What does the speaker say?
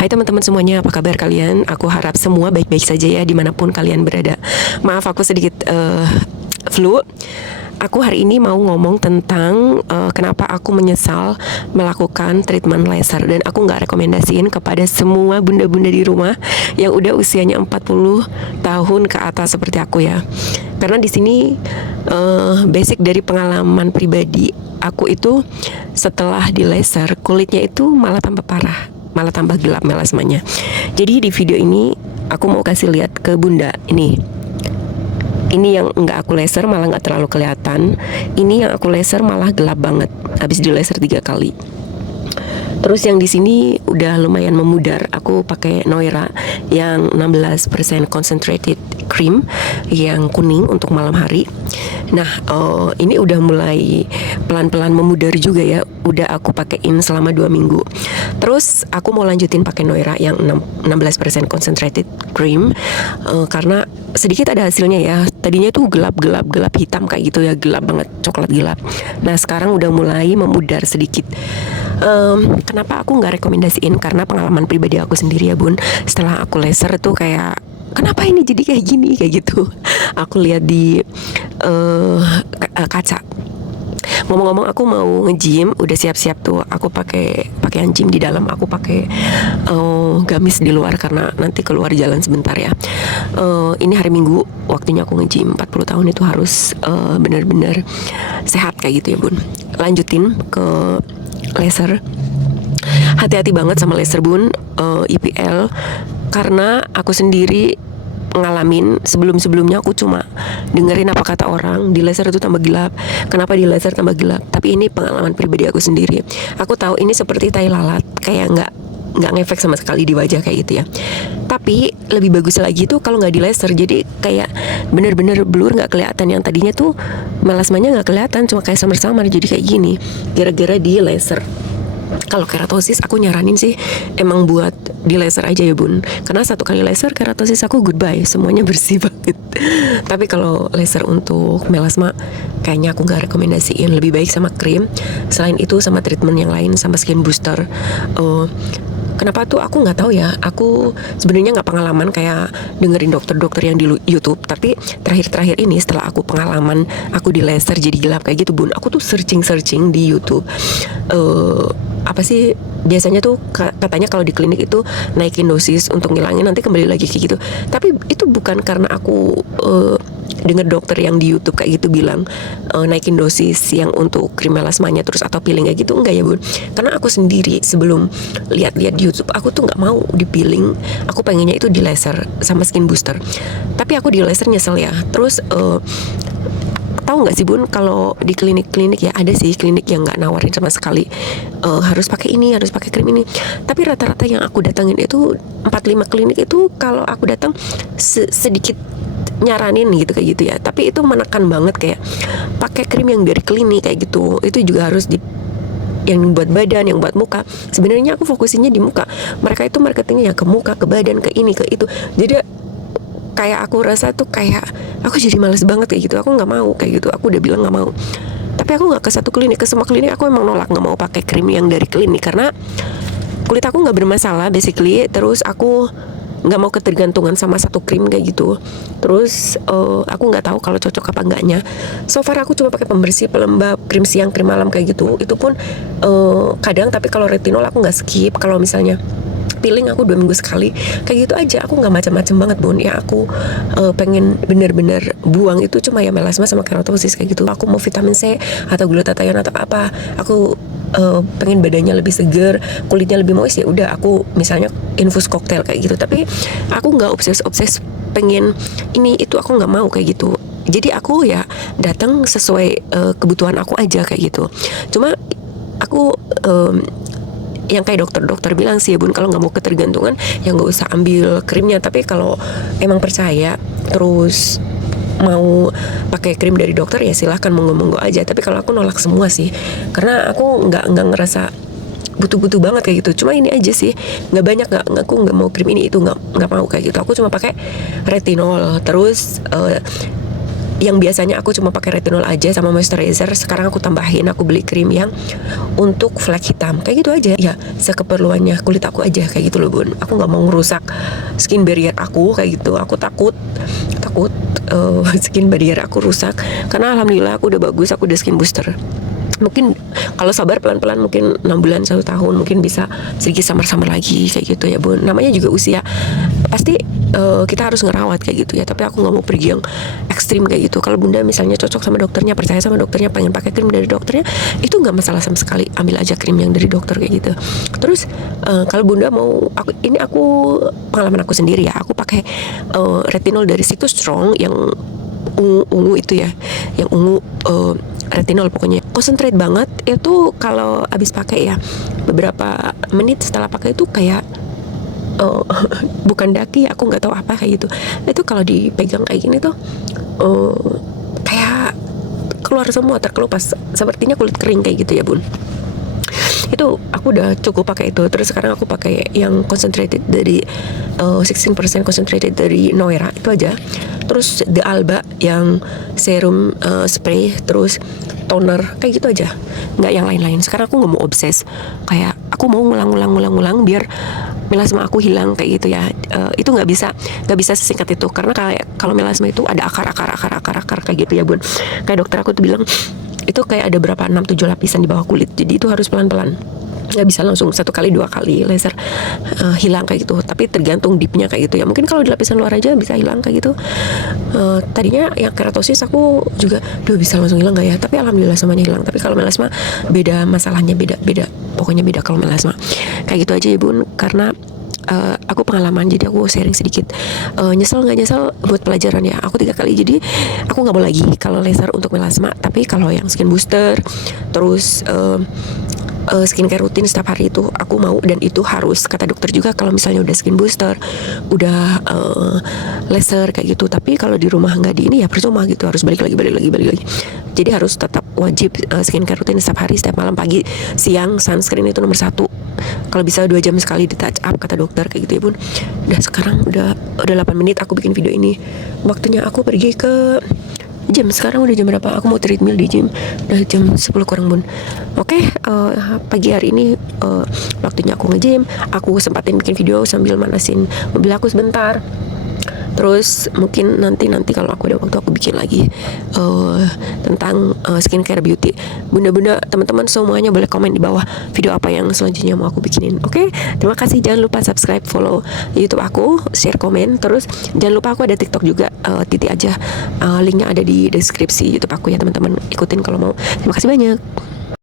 Hai teman-teman semuanya, apa kabar kalian? Aku harap semua baik-baik saja ya dimanapun kalian berada. Maaf aku sedikit flu. Aku hari ini mau ngomong tentang kenapa aku menyesal melakukan treatment laser. Dan aku gak rekomendasiin kepada semua bunda-bunda di rumah yang udah usianya 40 tahun ke atas seperti aku ya. Karena di sini basic dari pengalaman pribadi, aku itu setelah di laser kulitnya itu malah tambah parah, malah tambah gelap melasmanya. Jadi di video ini aku mau kasih lihat ke bunda ini yang nggak aku laser malah nggak terlalu kelihatan. Ini yang aku laser malah gelap banget. Habis di laser 3 kali. Terus yang di sini udah lumayan memudar. Aku pakai Noira yang 16% concentrated cream yang kuning untuk malam hari. Nah, ini udah mulai pelan-pelan memudar juga ya. Udah aku pakein selama 2 minggu. Terus aku mau lanjutin pakai Noira yang 16% concentrated cream karena sedikit ada hasilnya ya. Tadinya tuh gelap hitam kayak gitu ya, gelap banget, coklat gelap. Nah, sekarang udah mulai memudar sedikit. Kenapa aku nggak rekomendasiin? Karena pengalaman pribadi aku sendiri ya bun. Setelah aku laser tuh kayak, kenapa ini jadi kayak gini, kayak gitu. Aku lihat di kaca. Ngomong-ngomong aku mau nge-gym, udah siap-siap tuh. Aku pakai pakaian gym di dalam, aku pakai gamis di luar karena nanti keluar jalan sebentar ya. Ini hari Minggu, waktunya aku nge-gym. 40 tahun itu harus benar-benar sehat kayak gitu ya bun. Lanjutin ke laser. Hati-hati banget sama laser bun, IPL, karena aku sendiri ngalamin. Sebelum-sebelumnya aku cuma dengerin apa kata orang, di laser itu tambah gelap, kenapa di laser tambah gelap. Tapi ini pengalaman pribadi aku sendiri. Aku tahu ini seperti tai lalat, kayak nggak ngefek sama sekali di wajah kayak gitu ya. Tapi lebih bagus lagi tuh kalau nggak di laser. Jadi kayak bener-bener blur, nggak kelihatan. Yang tadinya tuh melasmanya nggak kelihatan, cuma kayak samar-samar jadi kayak gini gara-gara di laser. Kalau keratosis aku nyaranin sih emang buat di laser aja ya bun. Karena 1 kali laser keratosis aku goodbye, semuanya bersih banget. Tapi kalau laser untuk melasma kayaknya aku gak rekomendasiin. Lebih baik sama krim. Selain itu sama treatment yang lain, sama skin booster. Kenapa tuh aku nggak tahu ya. Aku sebenarnya nggak pengalaman kayak dengerin dokter-dokter yang di YouTube. Tapi terakhir-terakhir ini setelah aku pengalaman aku di laser jadi gelap kayak gitu bun, aku tuh searching di YouTube. Apa sih biasanya tuh katanya kalau di klinik itu naikin dosis untuk ngilangin, nanti kembali lagi kayak gitu. Tapi itu bukan karena aku denger dokter yang di YouTube kayak gitu bilang naikin dosis yang untuk krim melasmanya terus atau peeling kayak gitu, enggak ya bun. Karena aku sendiri sebelum lihat-lihat di YouTube, aku tuh nggak mau di peeling, aku pengennya itu di laser sama skin booster. Tapi aku di laser nyesel ya. Terus tahu nggak sih bun, kalau di klinik-klinik ya ada sih klinik yang nggak nawarin sama sekali harus pakai ini, harus pakai krim ini. Tapi rata-rata yang aku datangin itu 4-5 klinik itu kalau aku datang sedikit nyaranin gitu kayak gitu ya. Tapi itu menekan banget kayak pakai krim yang dari klinik kayak gitu. Itu juga harus yang buat badan, yang buat muka. Sebenarnya aku fokusinnya di muka. Mereka itu marketingnya ya ke muka, ke badan, ke ini, ke itu. Jadi kayak aku rasa tuh kayak aku jadi males banget kayak gitu. Aku nggak mau kayak gitu. Aku udah bilang nggak mau. Tapi aku nggak ke satu klinik, ke semua klinik aku emang nolak, nggak mau pakai krim yang dari klinik karena kulit aku nggak bermasalah basically. Terus aku nggak mau ketergantungan sama satu krim kayak gitu. Terus aku nggak tahu kalau cocok apa enggaknya. So far aku cuma pakai pembersih, pelembab, krim siang, krim malam kayak gitu. Itu pun kadang. Tapi kalau retinol aku nggak skip. Kalau misalnya peeling aku 2 minggu sekali kayak gitu aja. Aku nggak macam-macam banget bun ya. Aku pengen bener-bener buang itu cuma ya melasma sama keratosis kayak gitu. Aku mau vitamin C atau glutathione atau apa, aku pengen badannya lebih seger, kulitnya lebih moist, ya udah aku misalnya infus koktail kayak gitu. Tapi aku nggak obses pengen ini itu, aku nggak mau kayak gitu. Jadi aku ya datang sesuai kebutuhan aku aja kayak gitu. Cuma aku yang kayak dokter-dokter bilang sih ya bun, kalau nggak mau ketergantungan ya nggak usah ambil krimnya. Tapi kalau emang percaya terus mau pakai krim dari dokter ya silahkan, monggo-monggo aja. Tapi kalau aku nolak semua sih, karena aku nggak ngerasa butuh-butuh banget kayak gitu. Cuma ini aja sih, nggak banyak, aku nggak mau krim ini itu, nggak mau kayak gitu. Aku cuma pakai retinol. Terus yang biasanya aku cuma pakai retinol aja sama moisturizer, sekarang aku tambahin, aku beli krim yang untuk flek hitam. Kayak gitu aja ya, sekeperluannya kulit aku aja kayak gitu loh bun. Aku nggak mau ngerusak skin barrier aku kayak gitu. Aku takut skin barrier aku rusak, karena alhamdulillah aku udah bagus, aku udah skin booster. Mungkin kalau sabar pelan-pelan mungkin 6 bulan 1 tahun mungkin bisa sedikit samar-samar lagi kayak gitu ya bun. Namanya juga usia, pasti kita harus ngerawat kayak gitu ya. Tapi aku nggak mau pergi yang ekstrim kayak gitu. Kalau bunda misalnya cocok sama dokternya, percaya sama dokternya, pengen pakai krim dari dokternya, itu nggak masalah sama sekali. Ambil aja krim yang dari dokter kayak gitu. Terus kalau bunda mau, aku pengalaman aku sendiri ya. Aku pakai retinol dari Situ Strong yang ungu itu ya, yang ungu retinol pokoknya concentrate banget. Itu kalau abis pakai ya beberapa menit setelah pakai itu kayak bukan daki, aku nggak tahu apa kayak gitu. Itu kalau dipegang kayak gini tuh kayak keluar semua, terkelupas, sepertinya kulit kering kayak gitu ya bun. Itu aku udah cukup pakai itu. Terus sekarang aku pakai yang concentrated dari 16% concentrated dari Noera itu aja. Terus The Alba yang serum spray, terus toner, kayak gitu aja, nggak yang lain-lain. Sekarang aku nggak mau obses, kayak aku mau ngulang biar melasma aku hilang kayak gitu ya. Itu nggak bisa sesingkat itu, karena kalau melasma itu ada akar kayak gitu ya bun. Kayak dokter aku tuh bilang itu kayak ada berapa 6-7 lapisan di bawah kulit, jadi itu harus pelan-pelan, nggak bisa langsung 1 kali 2 kali laser hilang kayak gitu. Tapi tergantung deepnya kayak gitu ya. Mungkin kalau di lapisan luar aja bisa hilang kayak gitu. Tadinya yang keratosis aku juga bisa langsung hilang nggak ya, tapi alhamdulillah semuanya hilang. Tapi kalau melasma beda, masalahnya beda pokoknya beda kalau melasma. Kayak gitu aja ya bun, karena aku pengalaman, jadi aku sharing sedikit. Nyesel nggak nyesel buat pelajaran ya. Aku 3 kali, jadi aku nggak mau lagi kalau laser untuk melasma. Tapi kalau yang skin booster, terus skincare rutin setiap hari itu aku mau. Dan itu harus, kata dokter juga, kalau misalnya udah skin booster, udah laser kayak gitu, tapi kalau di rumah nggak di ini ya percuma gitu, harus balik lagi. Jadi harus tetap wajib skincare rutin setiap hari, setiap malam, pagi, siang. Sunscreen itu nomor 1. Kalau bisa 2 jam sekali di touch up, kata dokter kayak gitu ya bun. Udah sekarang udah 8 menit aku bikin video ini. Waktunya aku pergi ke gym. Sekarang udah jam berapa? Aku mau treadmill di gym. Udah jam 10 kurang bun. Oke, pagi hari ini waktunya aku nge-gym. Aku sempatin bikin video sambil manasin mobil aku sebentar. Terus mungkin nanti kalau aku ada waktu aku bikin lagi tentang skincare beauty. Bunda-bunda, teman-teman semuanya boleh komen di bawah video apa yang selanjutnya mau aku bikinin. Oke? Terima kasih. Jangan lupa subscribe, follow YouTube aku, share, komen. Terus jangan lupa aku ada TikTok juga, Titi aja. Linknya ada di deskripsi YouTube aku ya teman-teman. Ikutin kalau mau. Terima kasih banyak.